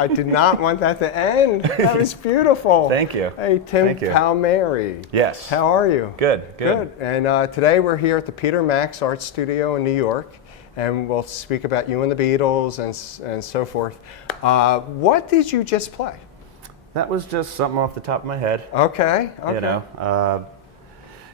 I did not want that to end. That was beautiful. Thank you. Hey, Tim Thank you. Palmieri. Yes. How are you? Good, good. And today we're here at the Peter Max Art Studio in New York, and we'll speak about you and the Beatles and so forth. What did you just play? That was just something off the top of my head. Okay.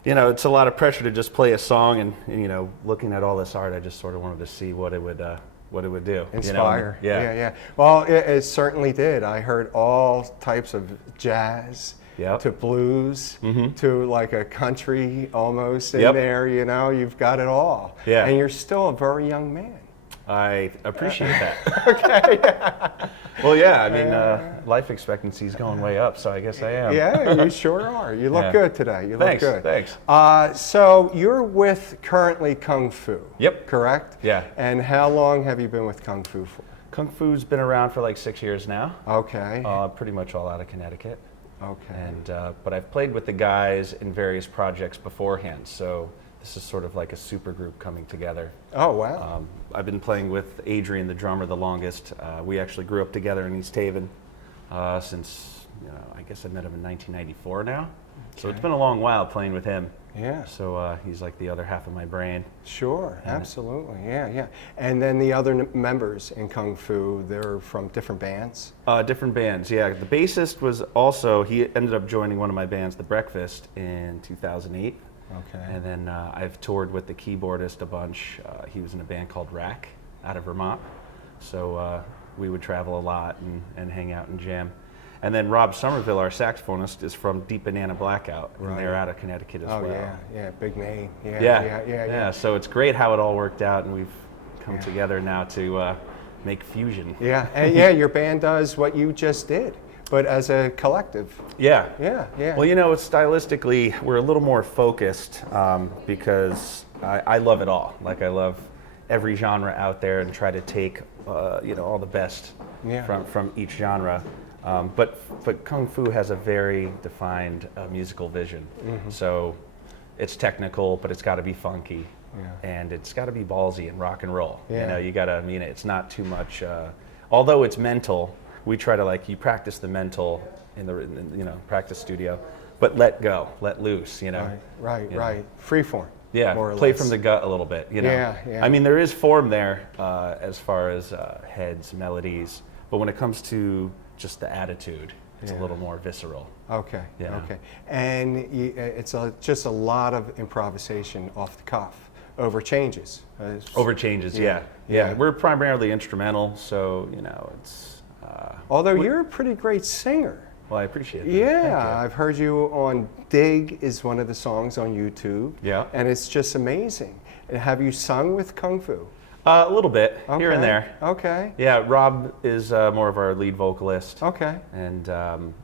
It's a lot of pressure to just play a song, and looking at all this art, I just sort of wanted to see what it would do. Inspire. Yeah. Well, it certainly did. I heard all types of jazz, to blues, to like a country almost in there. You've got it all. Yeah. And you're still a very young man. I appreciate that. Okay. Well, yeah, I mean, life expectancy is going way up, so I guess I am. Yeah, you sure are. You look good today. You look good. Thanks. So you're with currently Kung Fu. Yep. Correct? Yeah. And how long have you been with Kung Fu for? Kung Fu's been around for like 6 years now. Okay. Pretty much all out of Connecticut. Okay. And but I've played with the guys in various projects beforehand, so this is sort of like a super group coming together. Oh, wow. I've been playing with Adrian, the drummer, the longest. We actually grew up together in East Haven since, I guess I met him in 1994 now. Okay. So it's been a long while playing with him. Yeah. So he's like the other half of my brain. Sure, absolutely, yeah. And then the other members in Kung Fu, they're from different bands? Different bands, yeah. The bassist was also, he ended up joining one of my bands, The Breakfast, in 2008. Okay. And then I've toured with the keyboardist a bunch. He was in a band called Rack out of Vermont. So we would travel a lot and hang out and jam. And then Rob Somerville, our saxophonist, is from Deep Banana Blackout, and they're out of Connecticut as well. Oh, yeah, big name. Yeah. So it's great how it all worked out, and we've come together now to make fusion. Yeah, and your band does what you just did, but as a collective. Yeah. Well, stylistically, we're a little more focused because I love it all. Like, I love every genre out there and try to take, all the best from each genre. But Kung Fu has a very defined musical vision. So it's technical, but it's got to be funky. And it's got to be ballsy and rock and roll. You got to mean it. It's not too much, although it's mental. We try to, you practice the mental in the practice studio, but let go, let loose, Right. Free form. Yeah, more or play less. from the gut a little bit, Yeah. I mean, there is form there as far as heads, melodies, but when it comes to just the attitude, it's a little more visceral. Okay. Yeah. Okay. And it's just a lot of improvisation off the cuff over changes. Over changes, yeah. We're primarily instrumental, so it's. Although you're a pretty great singer. Well, I appreciate that. Yeah, I've heard you on Dig is one of the songs on YouTube. Yeah. And it's just amazing. Have you sung with Kung Fu? A little bit, here and there. Okay. Yeah, Rob is more of our lead vocalist. Okay. And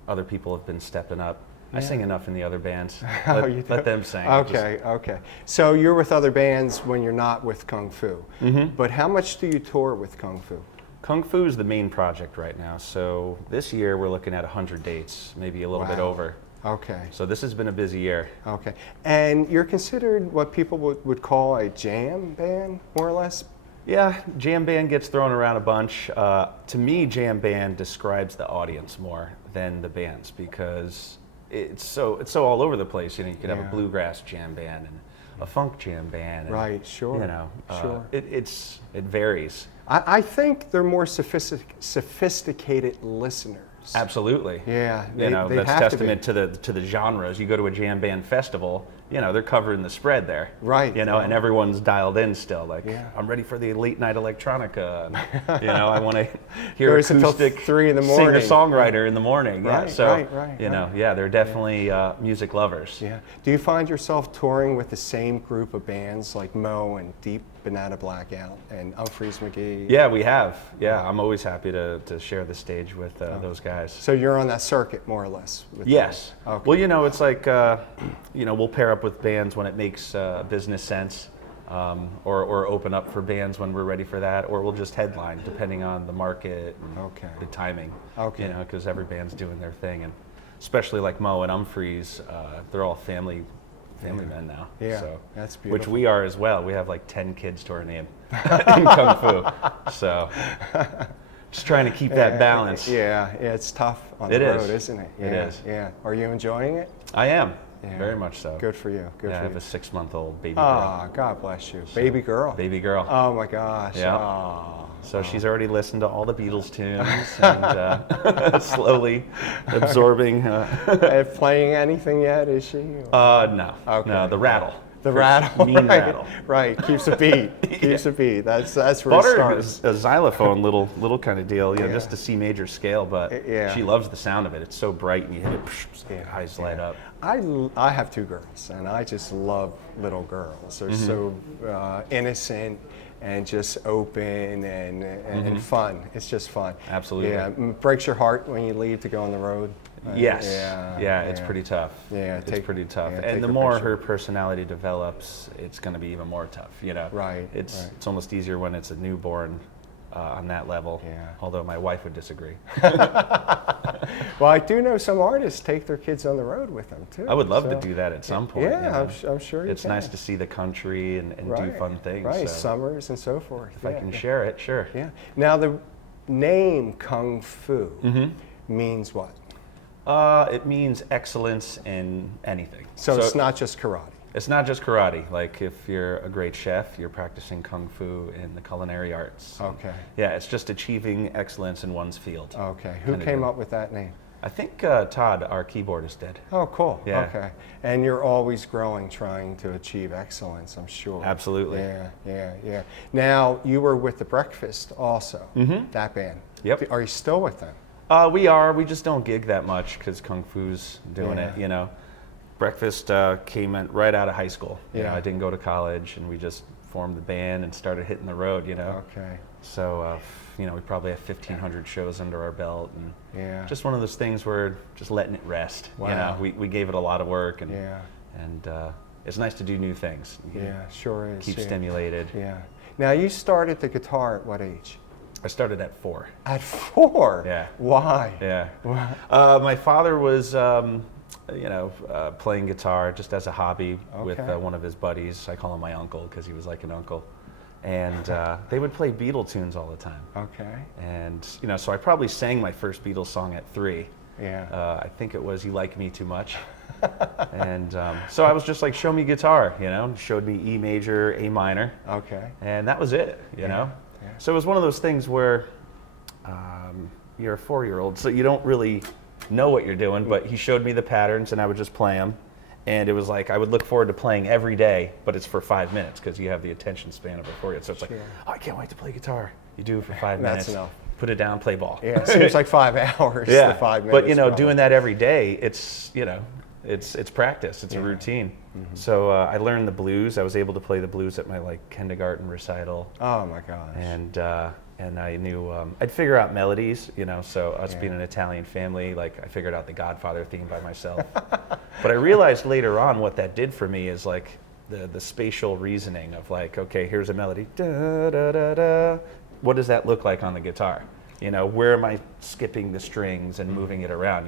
other people have been stepping up. I sing enough in the other bands. Let them sing. Okay. So you're with other bands when you're not with Kung Fu. But how much do you tour with Kung Fu? Kung Fu is the main project right now. So this year we're looking at 100 dates, maybe a little bit over. Okay. So this has been a busy year. Okay. And you're considered what people would call a jam band, more or less? Yeah, jam band gets thrown around a bunch. To me, jam band describes the audience more than the bands because it's so all over the place. You could have a bluegrass jam band and a funk jam band. And, right. Sure. Sure. It varies. I think they're more sophisticated listeners Absolutely. Yeah, That's testament to the genres. You go to a jam band festival, they're covering the spread there. Right. And everyone's dialed in still. Like, I'm ready for the late night electronica. And, I want to hear acoustic 3 in the morning. singer-songwriter in the morning. Right, yeah. So, right. they're definitely music lovers. Yeah. Do you find yourself touring with the same group of bands like Mo and Deep Banana Blackout and Humphreys McGee? Yeah, we have. Yeah, I'm always happy to share the stage with those guys. So you're on that circuit more or less? Yes. Okay. Well, it's like, we'll pair up with bands when it makes business sense, or open up for bands when we're ready for that, or we'll just headline depending on the market and the timing. Okay. Because every band's doing their thing, and especially like Mo and Humphreys, they're all family men now. Yeah, so, that's beautiful. Which we are as well. We have like 10 kids to our name in Kung Fu. So just trying to keep that balance. Yeah, it's tough on the road, isn't it? Yeah, it is. Yeah. Are you enjoying it? I am. Yeah. Very much so. Good for you. Good for you. I have a 6-month-old baby girl. Ah, God bless you. So, baby girl? Baby girl. Oh my gosh. Yeah. Oh. So she's already listened to all the Beatles tunes and slowly absorbing. Playing anything yet, is she? No. Okay. No, the rattle. The rattle, mean rattle. Right, keeps a beat. Keeps a beat. That's where Bought it her starts. a xylophone, little kind of deal, just a C major scale, but she loves the sound of it. It's so bright, and you hit it, eyes light up. I have 2 girls, and I just love little girls. They're so innocent and just open and fun. It's just fun. Absolutely. Yeah, it breaks your heart when you leave to go on the road. Yes. Yeah, it's pretty tough. Yeah, it's pretty tough. Yeah, and the more her personality develops, it's going to be even more tough. Right. It's almost easier when it's a newborn on that level. Yeah. Although my wife would disagree. Well, I do know some artists take their kids on the road with them too. I would love to do that at some point. Yeah, I'm sure you It's can. nice to see the country and do fun things. Right, so summers and so forth. If I can share it, sure. Yeah. Now the name Kung Fu means what? It means excellence in anything. So it's not just karate. It's not just karate. Like if you're a great chef, you're practicing Kung Fu in the culinary arts. Okay. Yeah, it's just achieving excellence in one's field. Okay. Who came up with that name? I think Todd, our keyboardist, did. Oh, cool. Yeah. Okay. And you're always growing, trying to achieve excellence, I'm sure. Absolutely. Yeah. Now, you were with The Breakfast also, that band. Yep. Are you still with them? We are. We just don't gig that much because Kung Fu's doing it, Breakfast came right out of high school. I didn't go to college, and we just formed the band and started hitting the road, Okay. So, we probably have 1,500 shows under our belt, and just one of those things where just letting it rest. Wow. We gave it a lot of work, and it's nice to do new things. Sure is. Keep stimulated. Yeah. Now, you started the guitar at what age? I started at 4. At 4? Yeah. Why? Yeah. Wow. My father was, playing guitar just as a hobby with one of his buddies. I call him my uncle because he was like an uncle. And they would play Beatle tunes all the time. Okay. And, so I probably sang my first Beatles song at 3. Yeah. I think it was You Like Me Too Much. And so I was just like, show me guitar, showed me E major, A minor. Okay. And that was it, you know? Yeah. So it was one of those things where you're a 4-year-old, so you don't really know what you're doing, but he showed me the patterns and I would just play them. And it was like, I would look forward to playing every day, but it's for 5 minutes because you have the attention span of a 4-year-old. So it's like, oh, I can't wait to play guitar. You do it for 5 minutes. That's enough. Put it down, play ball. Yeah, it seems like 5 hours to 5 minutes. But, doing that every day, it's, it's practice. It's a routine. Mm-hmm. So I learned the blues. I was able to play the blues at my kindergarten recital. Oh my gosh. And I knew I'd figure out melodies, so us being an Italian family, I figured out the Godfather theme by myself. But I realized later on what that did for me is the spatial reasoning of okay, here's a melody, da da da da. What does that look like on the guitar? Where am I skipping the strings and moving it around?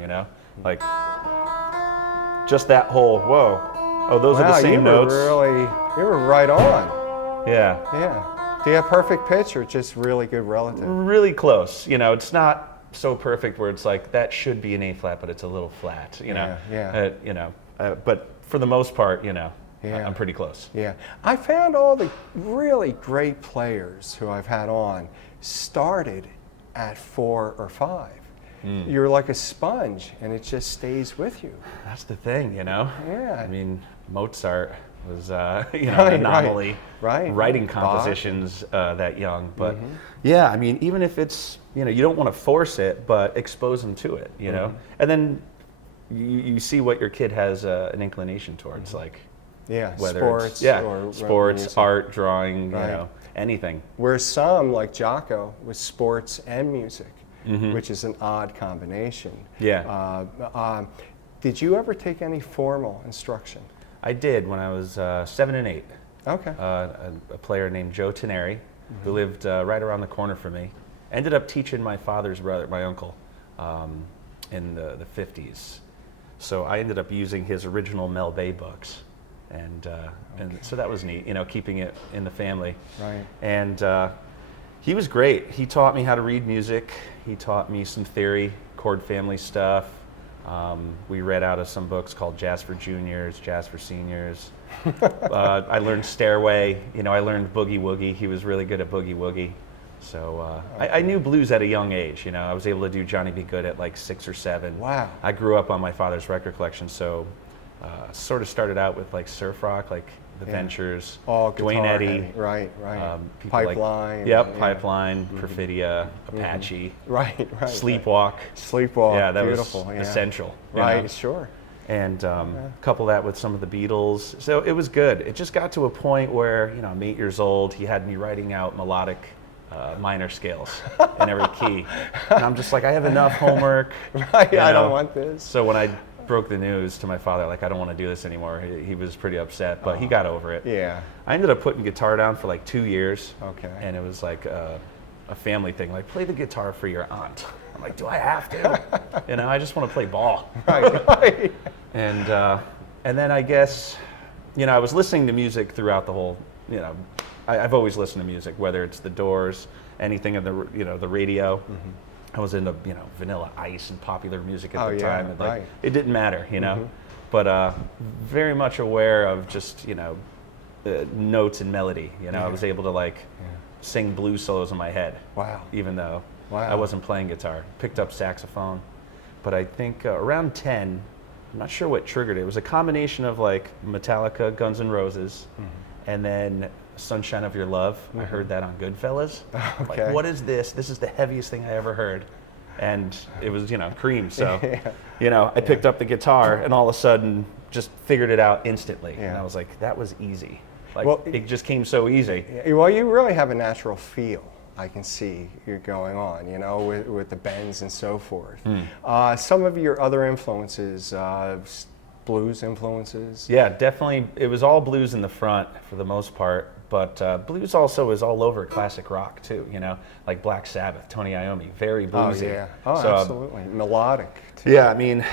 Just that whole whoa. Oh, those are the same notes. You were right on. Yeah. Yeah. Do you have perfect pitch or just really good relative? Really close. It's not so perfect where it's that should be an A flat, but it's a little flat. But for the most part, I'm pretty close. Yeah. I found all the really great players who I've had on started at 4 or 5. you're like a sponge, and it just stays with you. That's the thing, you know? Yeah. I mean, Mozart was, you know, an anomaly, writing compositions that young. But yeah, I mean, even if it's, you know, you don't want to force it, but expose them to it, you know? And then you see what your kid has an inclination towards, like, whether sports, it's, sports, art, drawing, you know, anything. Where some, like Jocko, was sports and music, which is an odd combination. Yeah. Did you ever take any formal instruction? I did when I was 7 and 8. Okay. A player named Joe Teneri, who lived right around the corner from me, ended up teaching my father's brother, my uncle, in the 50s. So I ended up using his original Mel Bay books. And so that was neat, you know, keeping it in the family. Right. And he was great. He taught me how to read music. He taught me some theory, chord family stuff. We read out of some books called Jazz for Juniors, Jazz for Seniors. I learned Stairway. You know, I learned Boogie Woogie. He was really good at Boogie Woogie. So I knew blues at a young age. You know, I was able to do Johnny B. Good at like 6 or 7. Wow. I grew up on my father's record collection, so sort of started out with like surf rock, like the Ventures, all Dwayne Eddy, heavy. Right. Pipeline, Like, Pipeline, Perfidia, Apache, right. Sleepwalk. Sleepwalk, Yeah, that beautiful. was essential. Right, sure. And couple that with some of the Beatles. So it was good. It just got to a point where, you know, I'm 8 years old. He had me writing out melodic minor scales in every key. And I'm just like, I have enough homework. Right, I don't want this. So when I broke the news to my father, like, I don't want to do this anymore, he was pretty upset, but he got over it. Yeah. I ended up putting guitar down for like 2 years. Okay. And it was like a family thing, like, play the guitar for your aunt. I'm like, do I have to? You know, I just want to play ball. Right. And then I guess, you know, I was listening to music throughout the whole, you know, I've always listened to music, whether it's the Doors, anything in the, you know, the radio. I was into, you know, Vanilla Ice and popular music at the time. And like, it didn't matter, you know, but very much aware of just, you know, notes and melody. You know, I was able to like sing blues solos in my head. Wow. Even though I wasn't playing guitar. Picked up saxophone, but I think around 10, I'm not sure what triggered it. It was a combination of like Metallica, Guns N' Roses, and then Sunshine of Your Love. I heard that on Goodfellas. Okay. Like, what is this? This is the heaviest thing I ever heard. And it was, you know, Cream. So, you know, I picked up the guitar and all of a sudden just figured it out instantly. And I was like, that was easy. Like, it just came so easy. Well, you really have a natural feel. I can see you're going on, you know, with the bends and so forth. Some of your other influences, blues influences? Yeah, definitely. It was all blues in the front for the most part, but blues also is all over classic rock too, you know, like Black Sabbath, Tony Iommi, very bluesy. Oh, yeah. Oh, so, absolutely. Melodic too. Yeah, I mean,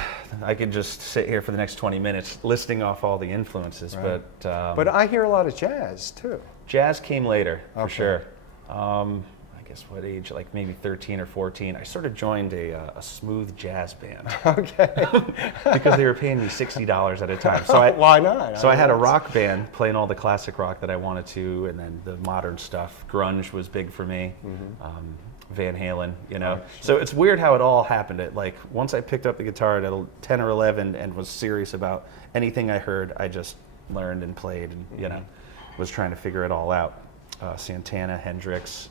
I could just sit here for the next 20 minutes listing off all the influences, but I hear a lot of jazz too. Jazz came later, for sure. I guess what age, like maybe 13 or 14, I sort of joined a smooth jazz band. Okay. Because they were paying me $60 at a time. So why not? So I had a rock band playing all the classic rock that I wanted to, and then the modern stuff. Grunge was big for me. Van Halen, you know. So it's weird how it all happened. Like once I picked up the guitar at 10 or 11 and was serious about anything I heard, I just learned and played and, you know, was trying to figure it all out. Santana, Hendrix,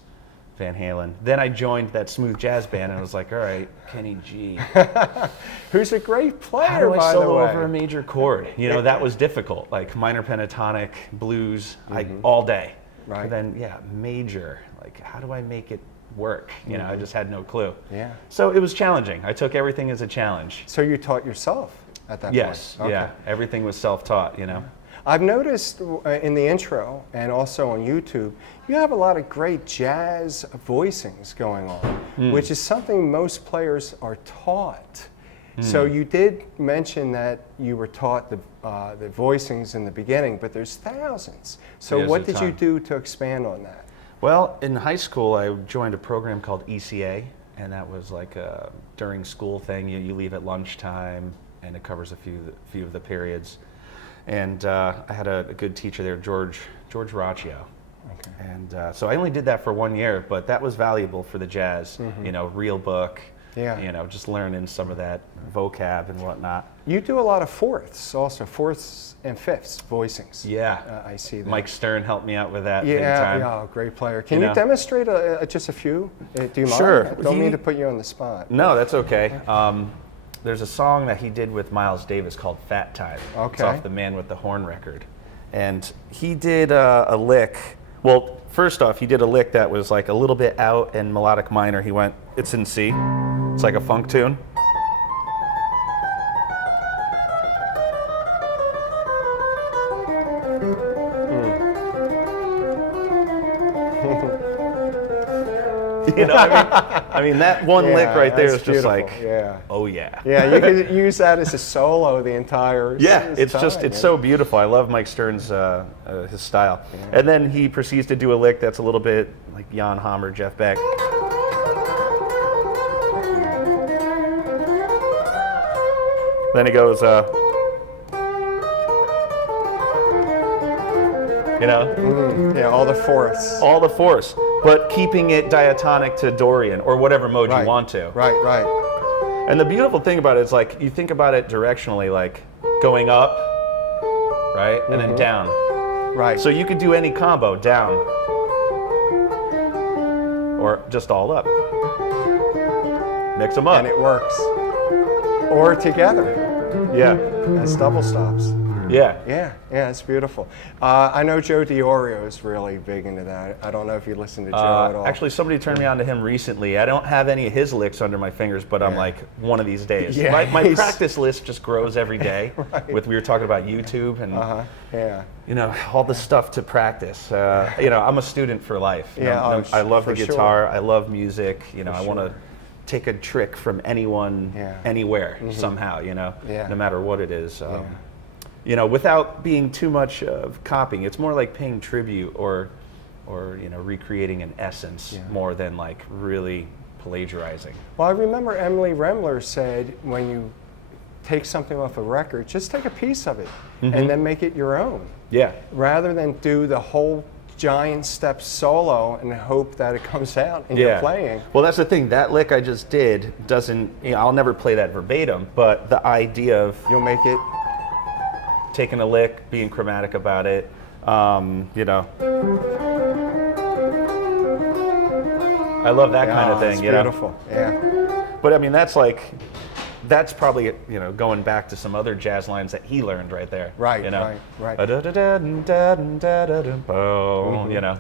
Van Halen. Then I joined that smooth jazz band and I was like, all right, Kenny G. Who's a great player, how do I by the solo way? over a major chord? You know, that was difficult. Like minor pentatonic, blues, all day. Right. But then, major. Like, how do I make it work? You know, I just had no clue. Yeah. So it was challenging. I took everything as a challenge. So you taught yourself at that point? Yes, Okay. yeah. Everything was self-taught, you know. I've noticed in the intro and also on YouTube, you have a lot of great jazz voicings going on, which is something most players are taught. So you did mention that you were taught the voicings in the beginning, but there's thousands. So what did you do to expand on that? Well, in high school, I joined a program called ECA, and that was like a during school thing. You leave at lunchtime, and it covers a few of the periods. And I had a good teacher there, George Raccio. Okay. And so I only did that for 1 year, but that was valuable for the jazz. You know, real book, Yeah. You know, just learning some of that vocab and whatnot. You do a lot of fourths, also fourths and fifths voicings. Yeah. I see that. Mike Stern helped me out with that big Yeah, time. yeah, great player. Can You you know. demonstrate just a few? Do you mind? Sure. Don't mean to put you on the spot. No, that's okay. There's a song that he did with Miles Davis called Fat Time. It's Okay. off the Man with the Horn record. And he did a lick. Well, first off, he did a lick that was like a little bit out and melodic minor. He went, it's in C. It's like a funk tune. You know, I mean that one Yeah, lick right there is that's just beautiful. like, Yeah. oh yeah. Yeah, you could use that as a solo the entire Yeah, time, it's so beautiful. I love Mike Stern's his style. Yeah. And then he proceeds to do a lick that's a little bit like Jan Hammer, Jeff Beck. Then he goes, you know, Yeah, all the fourths. all the force, but keeping it diatonic to Dorian or whatever mode Right. you want to. Right, right. And the beautiful thing about it is like you think about it directionally, like going up, right, and then down. Right. So you could do any combo, down, or just all up. Mix them up. and it works. Or together Yeah, as double stops. yeah. Yeah, it's beautiful. I know Joe DiOrio is really big into that. I don't know if you listen to Joe at all. Actually, somebody turned me on to him recently. I don't have any of his licks under my fingers, but I'm Yeah. like, one of these days. Yeah, My he's- practice list just grows every day. Right. We were talking about YouTube and Yeah. you know all the stuff to practice. You know, I'm a student for life. Yeah, I love the for guitar. sure. I love music. You know, I want to take a trick from anyone, Yeah. anywhere, somehow. You know, Yeah. no matter what it is. You know, without being too much of copying. It's more like paying tribute or you know, recreating an essence more than like really plagiarizing. Well, I remember Emily Remler said when you take something off a record, just take a piece of it and then make it your own. Yeah. Rather than do the whole giant step solo and hope that it comes out and you're playing. Well, that's the thing. That lick I just did doesn't. You know, I'll never play that verbatim, but the idea of You'll make it. taking a lick, being chromatic about it, you know. I love that kind of thing, It's you know. beautiful. Yeah. But I mean, that's probably, you know, going back to some other jazz lines that he learned right there. Right, you know? right. You know.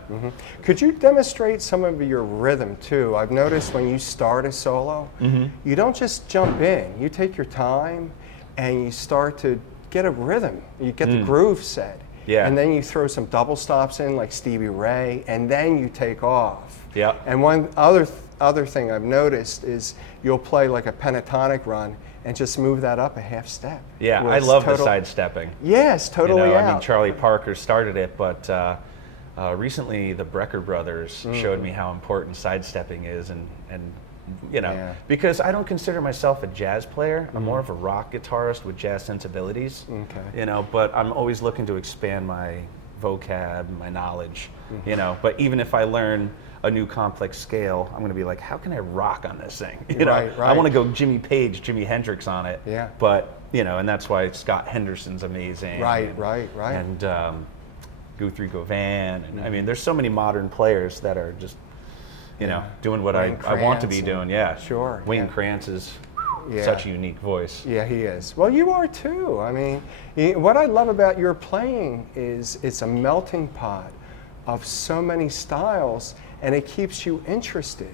Could you demonstrate some of your rhythm too? I've noticed when you start a solo, you don't just jump in. You take your time and you start to get a rhythm. You get the groove set. Yeah. And then you throw some double stops in like Stevie Ray, and then you take off. Yeah. And one other thing I've noticed is you'll play like a pentatonic run and just move that up a half step. Yeah, where I it's love the total- sidestepping. Yes, totally You know, out. I mean, Charlie Parker started it, but recently the Brecker brothers showed me how important sidestepping is, and you know, Yeah. because I don't consider myself a jazz player. I'm more of a rock guitarist with jazz sensibilities. Okay. You know, but I'm always looking to expand my vocab, my knowledge. You know, but even if I learn a new complex scale, I'm going to be like, how can I rock on this thing? You know, Right, I right. want to go Jimmy Page, Jimi Hendrix on it. Yeah. But you know, and that's why Scott Henderson's amazing. Right, and, right. And Guthrie Govan, and I mean, there's so many modern players that are just, you know, doing what I want to be Krantz doing. Yeah, Sure, Wayne yeah. Krantz is Yeah. such a unique voice. Yeah, he is. Well, you are too. I mean, what I love about your playing is it's a melting pot of so many styles, and it keeps you interested.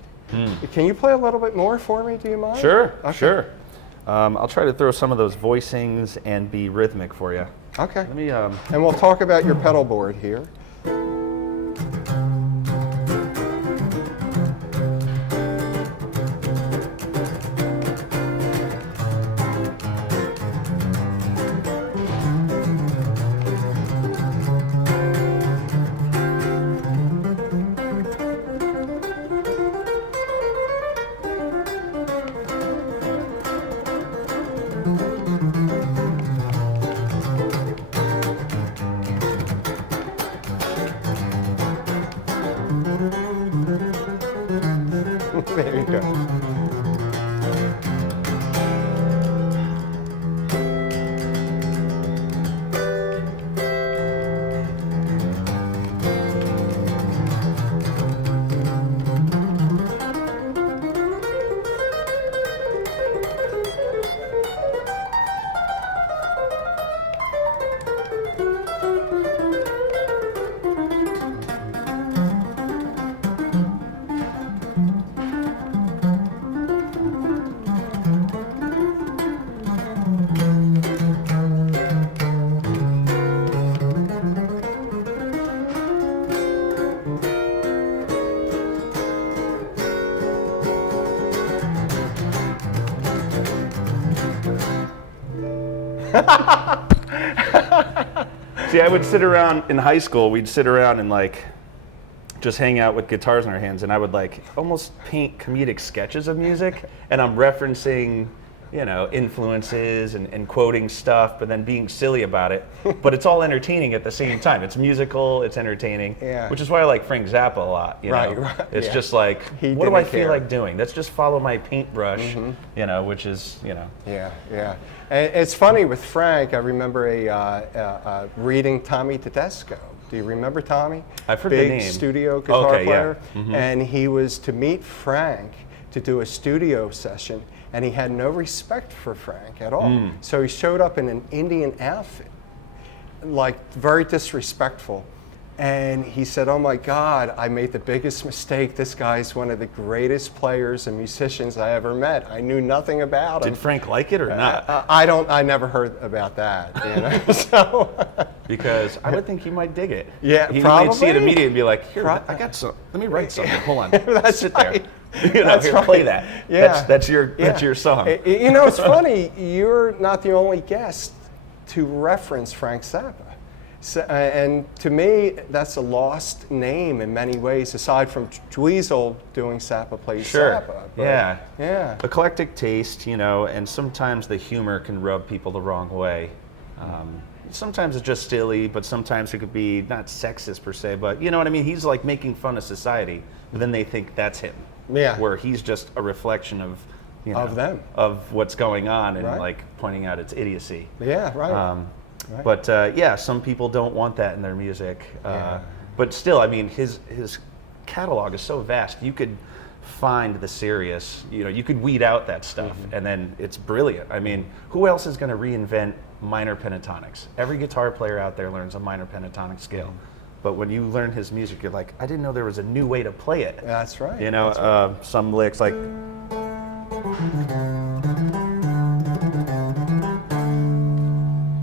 Can you play a little bit more for me? Do you mind? Sure, Okay. sure. I'll try to throw some of those voicings and be rhythmic for you. Okay. Let me. And we'll talk about your pedal board here. There you go. See, I would sit around in high school. We'd sit around and like just hang out with guitars in our hands, and I would like almost paint comedic sketches of music, and I'm referencing, you know, influences and quoting stuff, but then being silly about it. But it's all entertaining at the same time. It's musical, it's entertaining, which is why I like Frank Zappa a lot. You know? Right. It's just like, what do I feel like doing? Let's just follow my paintbrush, you know, which is, you know. Yeah. And it's funny with Frank. I remember reading Tommy Tedesco. Do you remember Tommy? I've heard the name. Big studio guitar player. Yeah. And he was to meet Frank to do a studio session, and he had no respect for Frank at all. So he showed up in an Indian outfit, like very disrespectful. And he said, "Oh my God, I made the biggest mistake. This guy's one of the greatest players and musicians I ever met. I knew nothing about him." Did Frank like it or not? I never heard about that, you know. So because I would think he might dig it. Yeah, he probably. might see it immediately and be like, "Here, I got some. Let me write something. Hold on, That's sit right. there. You know, here, play that. Yeah. That's your song." You know, it's funny. You're not the only guest to reference Frank Zappa. So, and to me, that's a lost name in many ways, aside from Dweezil doing Zappa Plays Zappa. But, yeah. Eclectic taste, you know, and sometimes the humor can rub people the wrong way. Sometimes it's just silly, but sometimes it could be not sexist per se, but you know what I mean? He's like making fun of society, but then they think that's him. Yeah. Where he's just a reflection of, you know, of them, of what's going on, and like pointing out its idiocy. Yeah, right. But yeah, some people don't want that in their music. But still, I mean, his catalog is so vast. You could find the serious, you know, you could weed out that stuff, and then it's brilliant. I mean, who else is going to reinvent minor pentatonics? Every guitar player out there learns a minor pentatonic scale. But when you learn his music, you're like, I didn't know there was a new way to play it. That's right. You know, some licks like.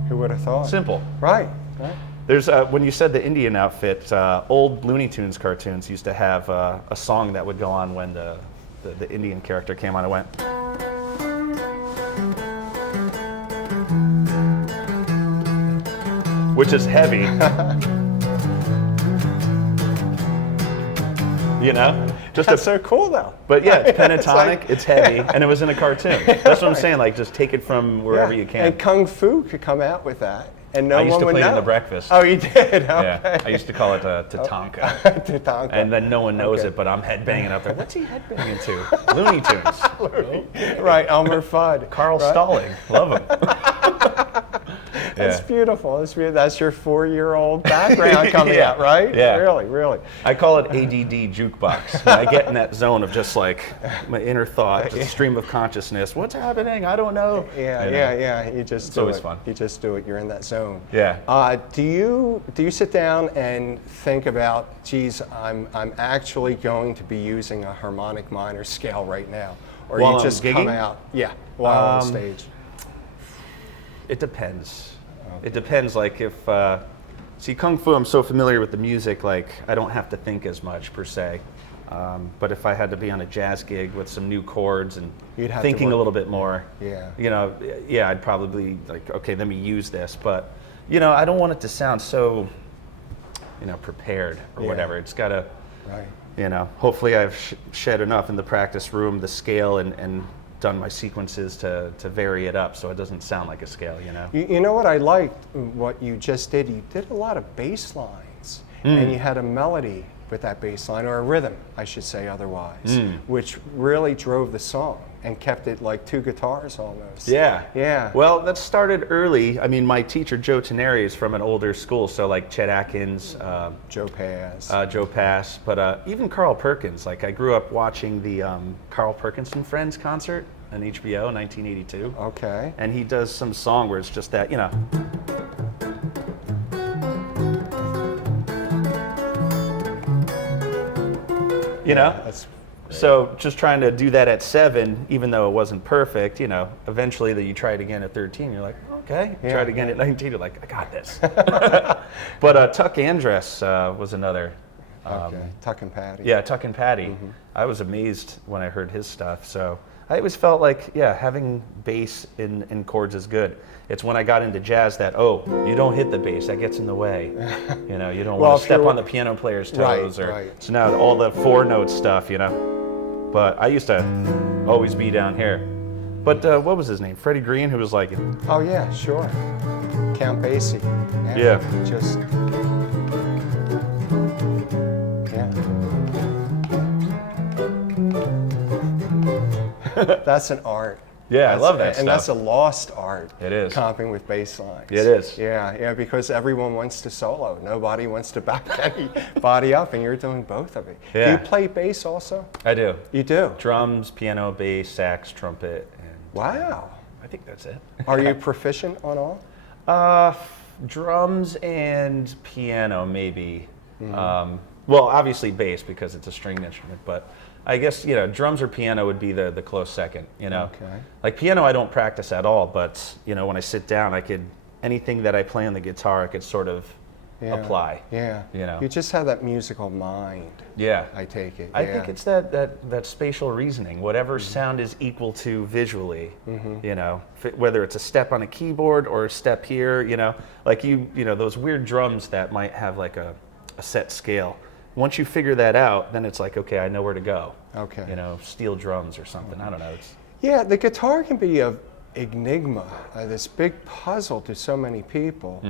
Who would have thought? Simple. Right. There's when you said the Indian outfit, old Looney Tunes cartoons used to have a song that would go on when the Indian character came on. It went. Which is heavy. You know? That's so cool though. But yeah, it's pentatonic, it's heavy, and it was in a cartoon. That's what I'm saying, like just take it from wherever you can. And Kung Fu could come out with that, and no one would know. I used to play it in the breakfast. Oh, you did? Okay. Yeah, I used to call it Tatanka. Tatanka. And then no one knows it, but I'm headbanging out there. What's he headbanging to? Looney Tunes. Right, Elmer Fudd. Carl Stalling, love him. That's beautiful. That's your 4-year-old background coming out, right? Yeah. Really. I call it ADD jukebox. When I get in that zone of just like my inner thought, just stream of consciousness. What's happening? I don't know. Yeah. You just it's do always it. fun. You just do it. You're in that zone. Yeah. Do you sit down and think about, geez, I'm actually going to be using a harmonic minor scale right now, or while you just I'm gigging? come out? Yeah. While on stage. It depends. It depends, like if, see Kung Fu, I'm so familiar with the music, like I don't have to think as much per se. But if I had to be on a jazz gig with some new chords and thinking a little bit more, you know, I'd probably like, okay, let me use this. But, you know, I don't want it to sound so, you know, prepared or whatever. It's got to, you know, hopefully I've shed enough in the practice room, the scale, and done my sequences to vary it up so it doesn't sound like a scale, you know? You know what I liked, what you just did? You did a lot of bass lines, and you had a melody with that bass line, or a rhythm, I should say otherwise, which really drove the song and kept it like two guitars almost. Yeah. Well, that started early. I mean, my teacher, Joe Teneri, is from an older school, so like Chet Atkins, Joe Pass, but even Carl Perkins. Like I grew up watching the Carl Perkins and Friends concert on HBO in 1982. Okay. And he does some song where it's just that, you know. You know? So just trying to do that at 7, even though it wasn't perfect, you know, eventually that you try it again at 13, you're like, okay. Try it again at 19, you're like, I got this. But Tuck Andress was another. Tuck and Patty. Yeah, Tuck and Patty. I was amazed when I heard his stuff. So I always felt like, yeah, having bass in chords is good. It's when I got into jazz that, you don't hit the bass, that gets in the way. You know, you don't want to step on the piano player's toes. So now all the 4-note stuff, you know. But I used to always be down here. But what was his name? Freddie Green, who was like... Oh, yeah, sure. Count Basie. Yeah. Just... That's an art. Yeah, I love that and stuff. And that's a lost art. It is. Comping with bass lines. It is. Yeah, because everyone wants to solo. Nobody wants to back anybody up, and you're doing both of it. Yeah. Do you play bass also? I do. You do? Drums, piano, bass, sax, trumpet. And wow. I think that's it. Are you proficient on all? Drums and piano, maybe. Mm-hmm. Well, obviously bass because it's a stringed instrument, but I guess, you know, drums or piano would be the close second, you know. Okay. Like piano I don't practice at all, but, you know, when I sit down, anything that I play on the guitar, I could sort of apply. Yeah. You know. You just have that musical mind. Yeah. I take it. I think it's that spatial reasoning, whatever sound is equal to visually, you know, whether it's a step on a keyboard or a step here, you know, like you know, those weird drums that might have like a set scale. Once you figure that out, then it's like, okay, I know where to go. Okay. You know, steel drums or something. I don't know. Yeah, the guitar can be an enigma, this big puzzle to so many people.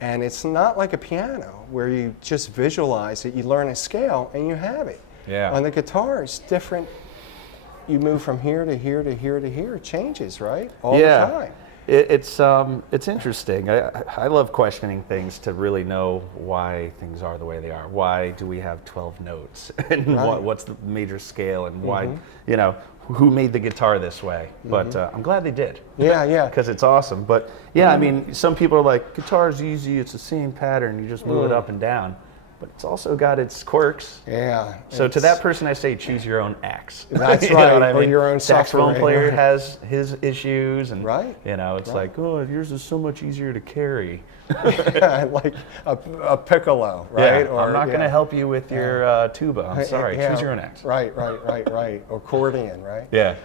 And it's not like a piano where you just visualize it, you learn a scale, and you have it. Yeah. On the guitar, it's different. You move from here to here to here to here. It changes, right? All the time. It's interesting. I love questioning things to really know why things are the way they are. Why do we have 12 notes? And what's the major scale? And why, you know, who made the guitar this way? But I'm glad they did. Yeah. Because it's awesome. But yeah, I mean, some people are like, guitar's easy, it's the same pattern, you just move it up and down. But it's also got its quirks. Yeah. So to that person, I say choose your own axe. That's you right. Know what I mean? Or your own saxophone suffering. player has his issues, and you know, it's Right. like, oh, yours is so much easier to carry. Like a piccolo, right? Yeah, or, I'm not going to help you with your tuba. I'm sorry. Choose your own axe. Right. Accordion, right? Yeah.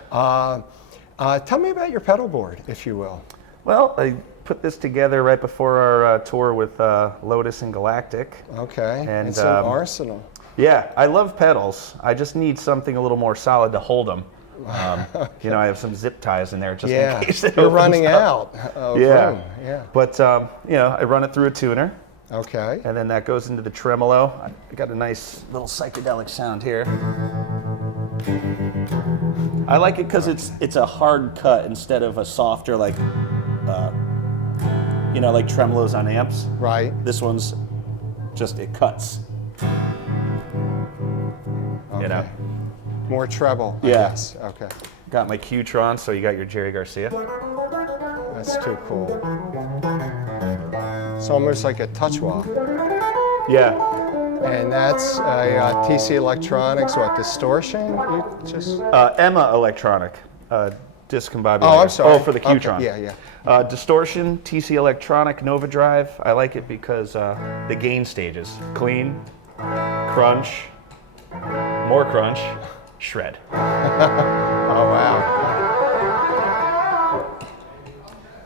Tell me about your pedal board, if you will. Well, I put this together right before our tour with Lotus and Galactic. Okay, and it's an arsenal. Yeah, I love pedals. I just need something a little more solid to hold them. You know, I have some zip ties in there just in case it You're opens running up. out of room. Yeah. But, you know, I run it through a tuner. Okay. And then that goes into the tremolo. I got a nice little psychedelic sound here. I like it because it's a hard cut instead of a softer, like, you know, like tremolos on amps. Right. This one's just, it cuts. Okay. You know? More treble, I guess. Okay. Got my Qtron, so you got your Jerry Garcia. That's too cool. It's almost like a touch wah. Yeah. And that's a TC Electronics, distortion? You just... Emma Electronic, discombobulator. Oh, I'm sorry. Oh, for the Qtron. Okay. Yeah. Distortion, TC Electronic, Nova Drive. I like it because the gain stages. Clean, crunch, more crunch, shred. Oh, wow.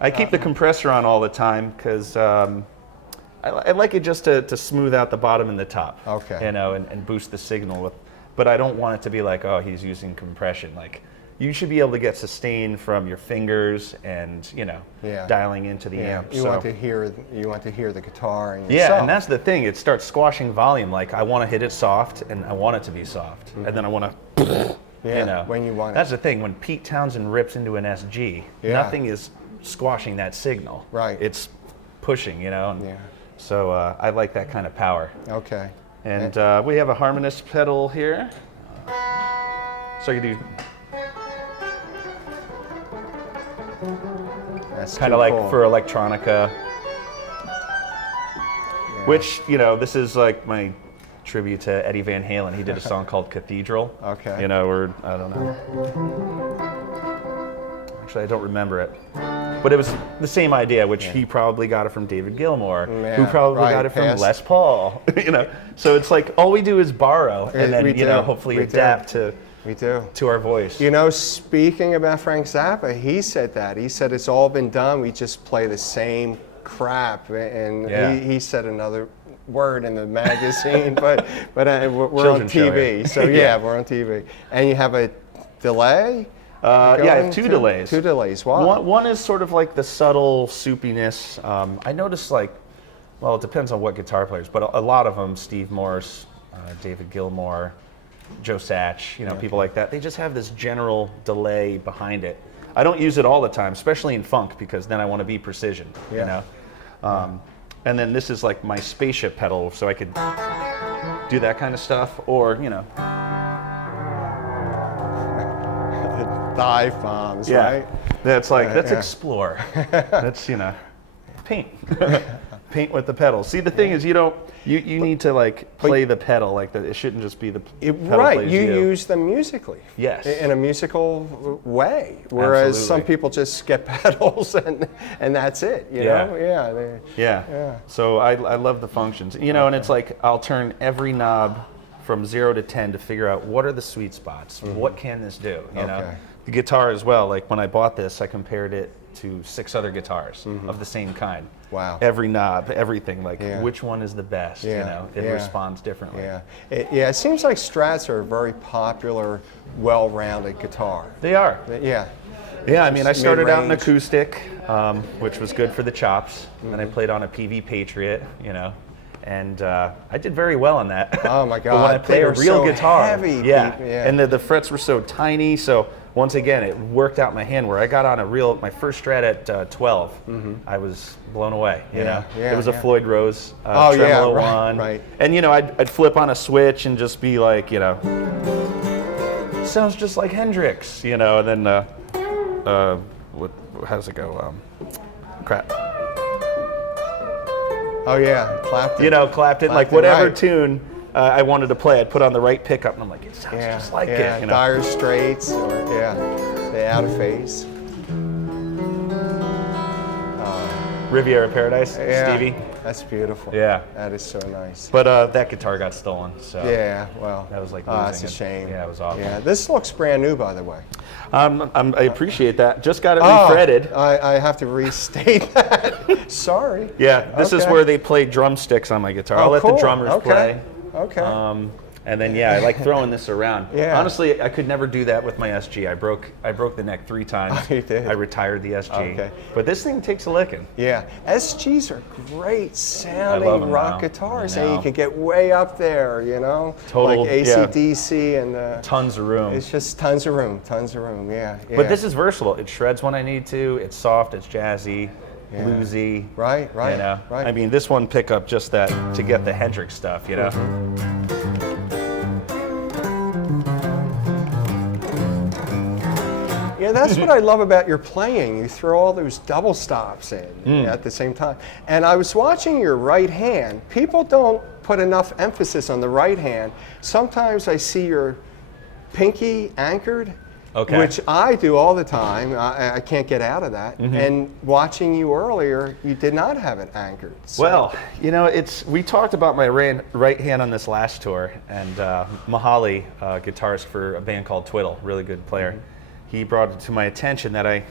I keep the compressor on all the time because I like it just to smooth out the bottom and the top. Okay. You know, and boost the signal. But I don't want it to be like, oh, he's using compression. Like, you should be able to get sustain from your fingers and, you know, dialing into the amp. You want to hear the guitar and yourself. Yeah, and that's the thing. It starts squashing volume. Like, I want to hit it soft, and I want it to be soft, and then I want to, you know. When you want it. That's the thing. When Pete Townsend rips into an SG, nothing is squashing that signal. Right. It's pushing, you know. And so I like that kind of power. Okay. And we have a harmonist pedal here. So you do. That's kind of like for electronica, which, you know, this is like my tribute to Eddie Van Halen. He did a song called Cathedral. Okay. You know, or I don't know. Actually, I don't remember it. But it was the same idea, which he probably got it from David Gilmour, who probably got it from Les Paul. You know, so it's like all we do is borrow, and then hopefully adapt to We do. to our voice. You know, speaking about Frank Zappa, he said that. He said it's all been done. We just play the same crap. And he said another word in the magazine, but we're on TV. So yeah, we're on TV. And you have a delay? I have two delays. Two delays. Why? One is sort of like the subtle soupiness. I noticed it depends on what guitar players, but a lot of them, Steve Morse, David Gilmour, Joe Satch, people like that, they just have this general delay behind it. I don't use it all the time, especially in funk, because then I want to be precision, And then this is like my spaceship pedal, so I could do that kind of stuff, or, dive bombs, right? That's let's explore. That's, paint. Paint with the pedal. See, the thing is, you need to play the pedal, it shouldn't just be the pedal right. plays You use them musically. Yes. In a musical way, whereas some people just get pedals and that's it. You know? Yeah. So I love the functions. And it's like I'll turn every knob from 0 to 10 to figure out what are the sweet spots. What can this do? You know? The guitar as well. Like when I bought this, I compared it to 6 other guitars of the same kind. Wow. Every knob, everything, which one is the best, It responds differently. It seems like Strats are a very popular, well-rounded guitar. They are. Yeah. Yeah, I mean, I started out in acoustic, which was good for the chops, and I played on a PV Patriot, and I did very well on that. Oh my God. But when I played a real guitar, heavy. And the frets were so tiny, so once again, it worked out my hand where I got on my first Strat at 12. I was blown away. It was a Floyd Rose tremolo one. Right. And I'd flip on a switch and just be like, sounds just like Hendrix, and then how's it go? Crap. Oh yeah, Clapton. Clapton, like whatever tune I wanted to play, I'd put on the right pickup, and I'm like, it sounds just like it. Dire Straits, or the Out of Phase. Riviera Paradise, Stevie. That's beautiful. Yeah. That is so nice. But that guitar got stolen, so. Yeah, well. That was like that's a shame. Yeah, it was awful. Yeah, this looks brand new, by the way. I appreciate that. Just got it refretted. I have to restate that. Sorry. Yeah, this is where they play drumsticks on my guitar. I'll let the drummers play. Okay. And then I like throwing this around. Yeah. Honestly, I could never do that with my SG. I broke the neck 3 times. Oh, you did? I retired the SG. Okay. But this thing takes a licking. Yeah. SGs are great sounding rock guitars, and you can get way up there, Total, like AC/DC and tons of room. It's just tons of room. Yeah. But this is versatile. It shreds when I need to. It's soft. It's jazzy. Bluesy. Right. Right. I mean, this one pickup just that to get the Hendrix stuff, Yeah, that's what I love about your playing. You throw all those double stops in at the same time. And I was watching your right hand. People don't put enough emphasis on the right hand. Sometimes I see your pinky anchored, which I do all the time. I can't get out of that. And watching you earlier, you did not have it anchored. So. Well, we talked about my right hand on this last tour, and Mahali, guitarist for a band called Twiddle, really good player. He brought it to my attention that I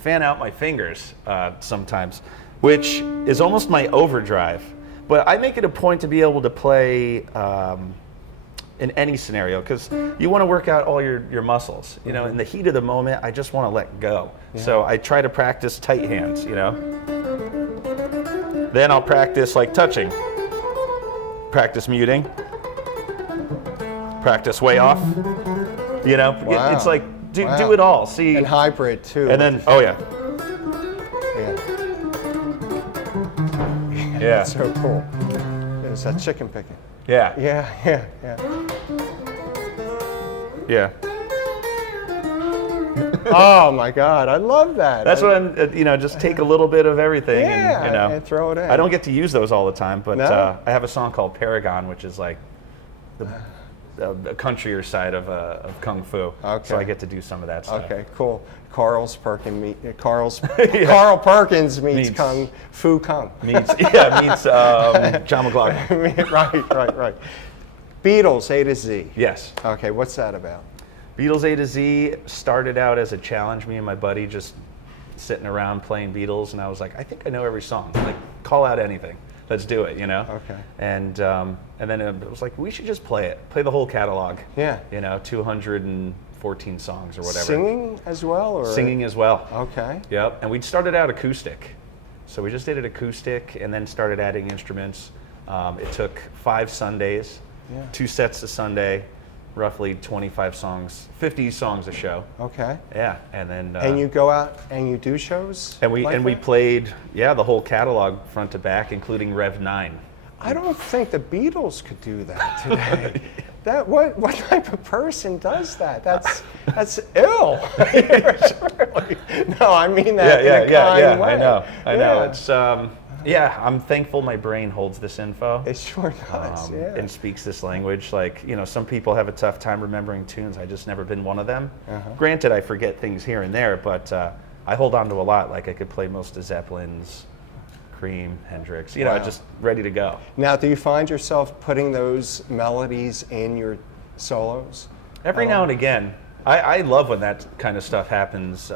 fan out my fingers sometimes, which is almost my overdrive. But I make it a point to be able to play in any scenario, because you want to work out all your muscles. In the heat of the moment, I just want to let go. So I try to practice tight hands, Then I'll practice touching. Practice muting. Practice way off. Wow. It's like, do it all. See. And hybrid too. And then, Yeah, that's so cool. It's that chicken picking. Yeah. Oh my God, I love that. That's what I'm, just take a little bit of everything and throw it in. I don't get to use those all the time, but I have a song called Paragon, which is like the countryer side of Kung Fu. Okay. So I get to do some of that stuff. Okay, cool. Carl Perkins meets Kung Fu Kung. Meets John McLaughlin. Right. Beatles, A to Z. Yes. Okay, what's that about? Beatles A to Z started out as a challenge. Me and my buddy just sitting around playing Beatles, and I was like, I think I know every song. Like, call out anything. Let's do it, you know? Okay. And then it was like, we should just play it. Play the whole catalog. Yeah. 214 songs or whatever. Singing as well? Or? Singing as well. Okay. Yep. And we started out acoustic. So we just did it acoustic and then started adding instruments. It took 5 Sundays, 2 sets a Sunday, roughly 25 songs, 50 songs a show. Okay. Yeah, and then and you go out and you do shows? And we played the whole catalog front to back, including Rev 9. I don't think the Beatles could do that today. What type of person does that? That's ill. Really. No, I mean that in a kind way. I know. It's I'm thankful my brain holds this info. It sure does. And speaks this language. Like, some people have a tough time remembering tunes. I just never been one of them. Granted, I forget things here and there, but I hold on to a lot. Like, I could play most of Zeppelin's, Cream, Hendrix, just ready to go. Now, do you find yourself putting those melodies in your solos? Every now and again. I love when that kind of stuff happens,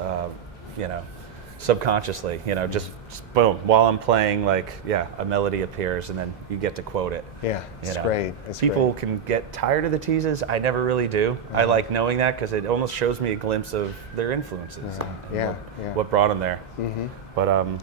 subconsciously, just boom, while I'm playing, like, a melody appears and then you get to quote it. Yeah, it's great. People can get tired of the teases. I never really do. I like knowing that because it almost shows me a glimpse of their influences and what brought them there. But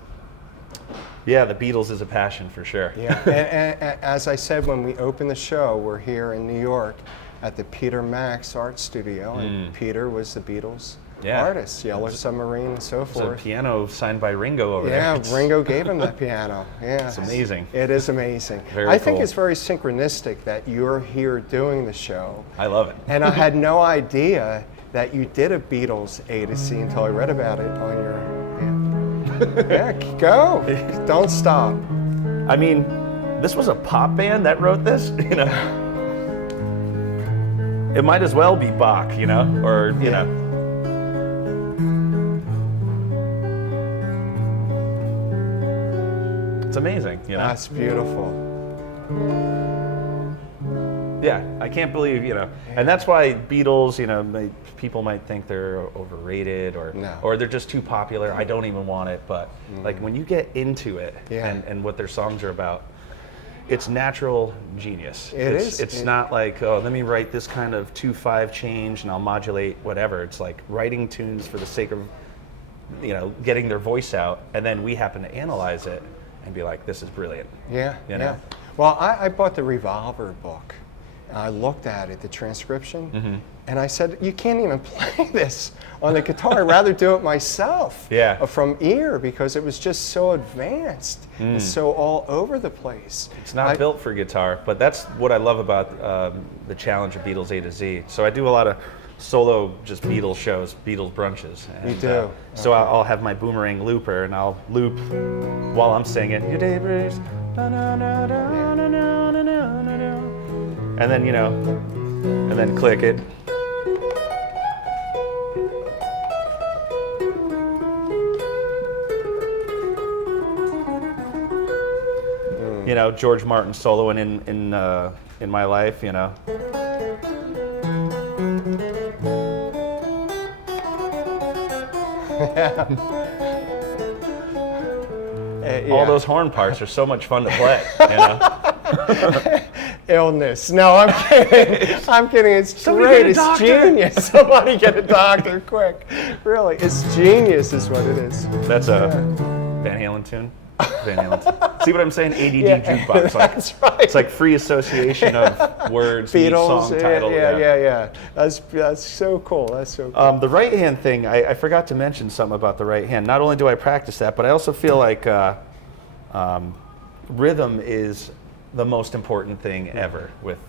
the Beatles is a passion for sure. Yeah, and as I said when we opened the show, we're here in New York at the Peter Max Art Studio, and Peter was the Beatles artist, Yellow Submarine and so forth. There's a piano signed by Ringo over there. Yeah, Ringo gave him that piano. Yeah, it's amazing. It is amazing. I think it's very synchronistic that you're here doing the show. I love it. And I had no idea that you did a Beatles A to Z until I read about it on your... Yeah, go. Don't stop. I mean, this was a pop band that wrote this, It might as well be Bach, or, It's amazing, That's beautiful. Yeah, I can't believe, and that's why Beatles, people might think they're overrated or they're just too popular. I don't even want it, but like when you get into it and what their songs are about, it's natural genius. It's not like, oh, let me write this kind of 2/5 change and I'll modulate whatever. It's like writing tunes for the sake of, getting their voice out, and then we happen to analyze it and be like, this is brilliant. Yeah. Well, I bought the Revolver book. I looked at it, the transcription, and I said, you can't even play this on the guitar. I'd rather do it myself from ear, because it was just so advanced and so all over the place. It's not built for guitar, but that's what I love about the challenge of Beatles A to Z. So I do a lot of solo, just Beatles shows, Beatles brunches. And, you do? So I'll have my boomerang looper, and I'll loop while I'm singing, your day breeze, and then, and then click it. George Martin soloing in my life, All those horn parts are so much fun to play, Illness. No, I'm kidding. I'm kidding. It's great. It's genius. Somebody get a doctor quick. Really, it's genius is what it is. That's a Van Halen tune. Van Halen. See what I'm saying? ADD jukebox. That's right. It's like free association of words, Beatles, song title. Yeah. That's so cool. That's so cool. The right hand thing, I forgot to mention something about the right hand. Not only do I practice that, but I also feel like rhythm is the most important thing ever with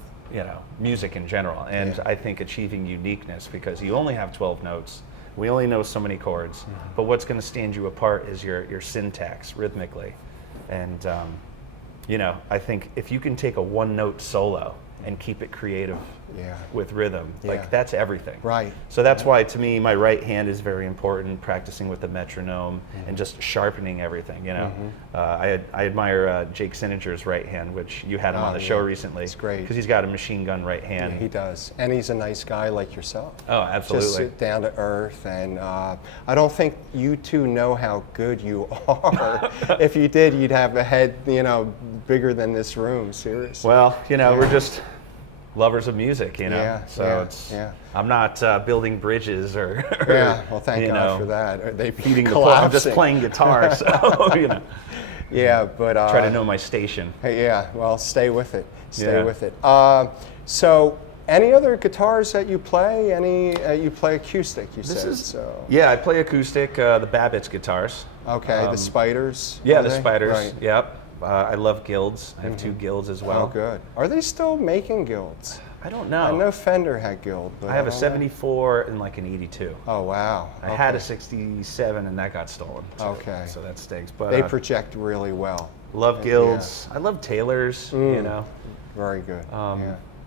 music in general, and I think achieving uniqueness, because you only have 12 notes, we only know so many chords, but what's going to stand you apart is your syntax rhythmically, and I think if you can take a one note solo and keep it creative with rhythm. Yeah. Like that's everything. Right. So that's why to me my right hand is very important, practicing with the metronome and just sharpening everything, you know. I admire Jake Sininger's right hand, which you had him on the show recently. It's great. Because he's got a machine gun right hand. Yeah, he does. And he's a nice guy like yourself. Oh, absolutely. Just down to earth. And I don't think you two know how good you are. If you did, you'd have a head, you know, bigger than this room, seriously. Well, you know, we're just lovers of music, you know. Yeah, so I'm not building bridges or well, thank God for that. They feeding the poor. I'm just playing guitar, so you know. Yeah, but try to know my station. Yeah, well, stay with it. Stay with it. So, any other guitars that you play? You play acoustic? You said so. Yeah, I play acoustic. The Babbitt's guitars. Okay, the Spiders. Yeah, the Spiders. Right. Yep. I love Guilds. I have 2 Guilds as well. Oh, good. Are they still making Guilds? I don't know. I know Fender had Guild. But I have a 74 and like an 82. Oh, wow. I had a 67 and that got stolen. Okay. So that stinks. But they project really well. Love Guilds. I love Taylors, you know. Very good.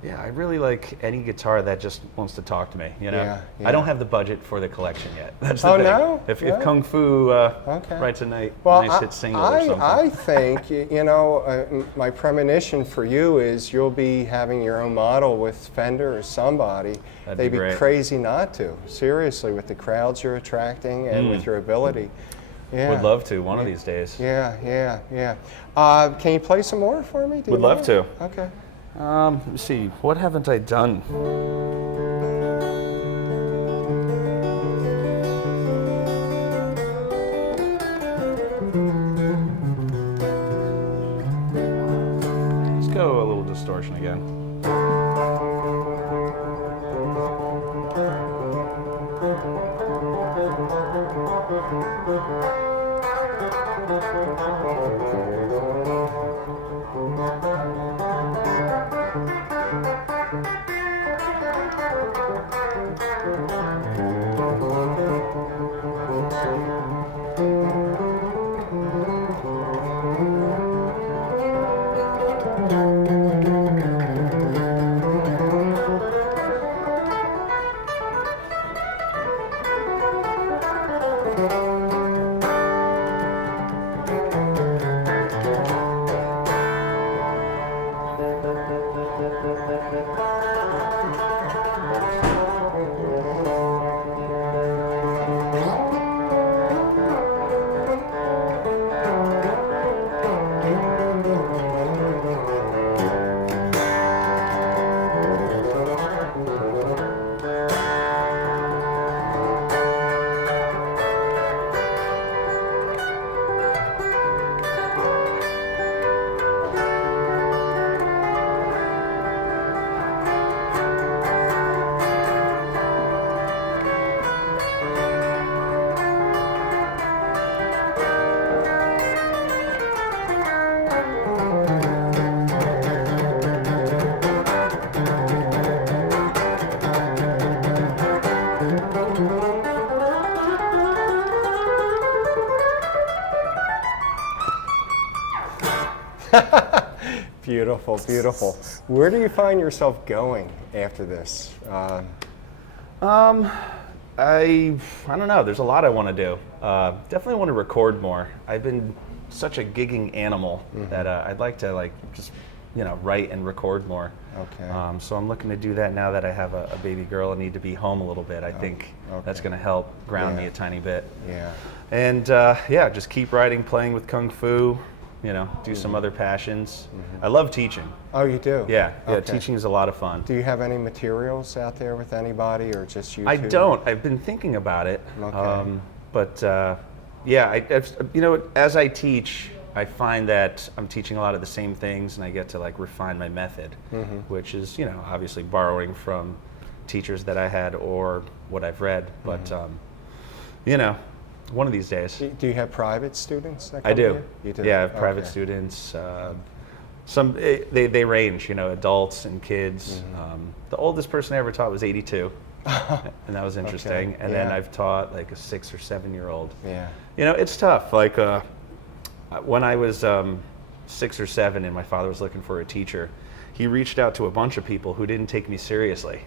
Yeah, I really like any guitar that just wants to talk to me, you know? Yeah. I don't have the budget for the collection yet. That's the thing. No? If Kung Fu writes a nice hit single or something. I think, you know, my premonition for you is you'll be having your own model with Fender or somebody. They'd be crazy not to. Seriously, with the crowds you're attracting and with your ability. Yeah. Would love to, one of these days. Yeah. Can you play some more for me? Would love to. Okay. Let me see, what haven't I done? Let's go a little distortion again. Beautiful, beautiful. Where do you find yourself going after this? I don't know. There's a lot I want to do. Definitely want to record more. I've been such a gigging animal that I'd like to just write and record more. Okay. So I'm looking to do that now that I have a baby girl and need to be home a little bit. I think that's going to help ground me a tiny bit. Yeah. And just keep writing, playing with Kung Fu. Do some other passions. I love teaching. Oh, you do? Yeah, teaching is a lot of fun. Do you have any materials out there with anybody or just you? I don't. I've been thinking about it. Okay. As I teach, I find that I'm teaching a lot of the same things and I get to refine my method, which is, obviously borrowing from teachers that I had or what I've read. But, one of these days. Do you have private students that come I do. here? You do? Yeah, I have private students. Some they range, adults and kids. The oldest person I ever taught was 82, and that was interesting. And then I've taught a 6 or 7 year old. Yeah. It's tough. When I was 6 or 7 and my father was looking for a teacher, he reached out to a bunch of people who didn't take me seriously.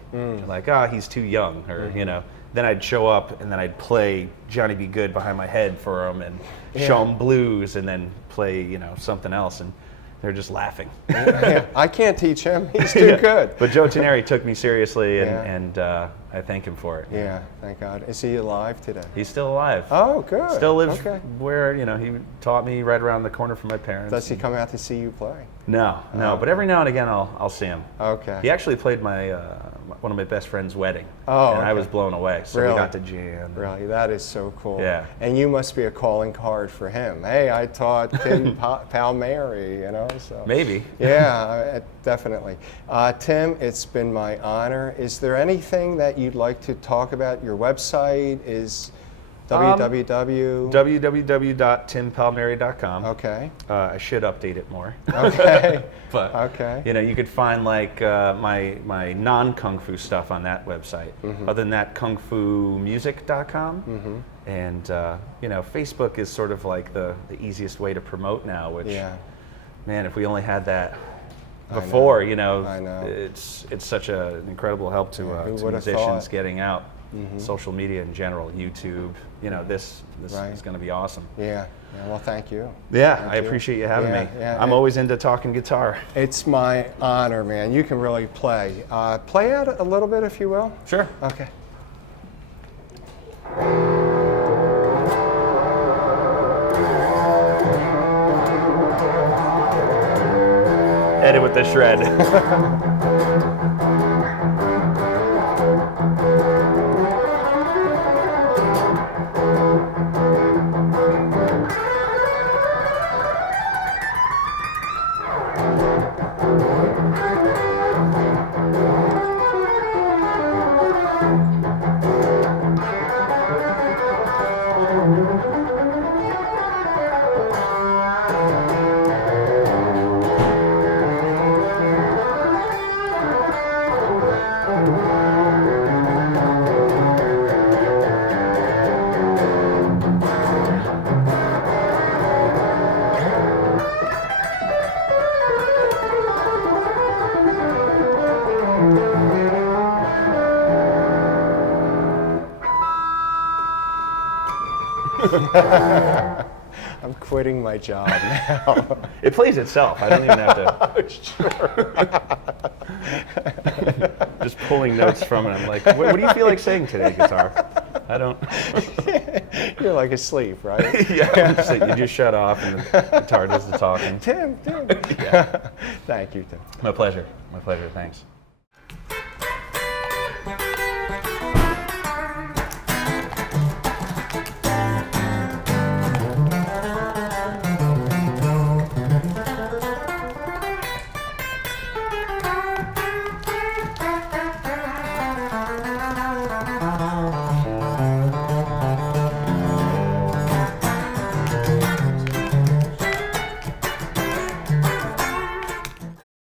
Like, he's too young, or you know. Then I'd show up and then I'd play Johnny Be Good behind my head for them and show them blues, and then play, you know, something else, and they're just laughing. I can't teach him. He's too good. But Joe Teneri took me seriously, and I thank him for it. Yeah, thank God. Is he alive today? He's still alive. Oh, good. Still lives where, you know, he taught me right around the corner from my parents. Does he come out to see you play? No, but every now and again I'll see him. Okay. He actually played my one of my best friend's wedding. Oh, and I was blown away. So Really? we got to jam. Really, that is so cool. Yeah. And you must be a calling card for him. Hey, I taught Tim Palmieri, you know. So. Maybe. Yeah, definitely. Tim, it's been my honor. Is there anything that you'd like to talk about? Your website is www.timpalmieri.com. Okay. I should update it more. Okay. But okay. you know, you could find like my non-kung fu stuff on that website. Other than that, kungfumusic.com. And you know, Facebook is sort of like the easiest way to promote now. Which, man, if we only had that before, you know, it's such an incredible help to musicians getting out. Social media in general, YouTube, you know, this is going to be awesome. Yeah. Well, thank you. Yeah, I appreciate you having me. Yeah, I'm always into talking guitar. It's my honor, man. You can really play. Play out a little bit, if you will. Sure. Okay. Edit with the shred. I'm quitting my job now. It plays itself. I don't even have to. Just pulling notes from it. I'm like, what do you feel like saying today, guitar? I don't. You're like asleep, right? Yeah. You just shut off and the guitar does the talking. Tim. Yeah. Thank you, Tim. My pleasure. Thanks.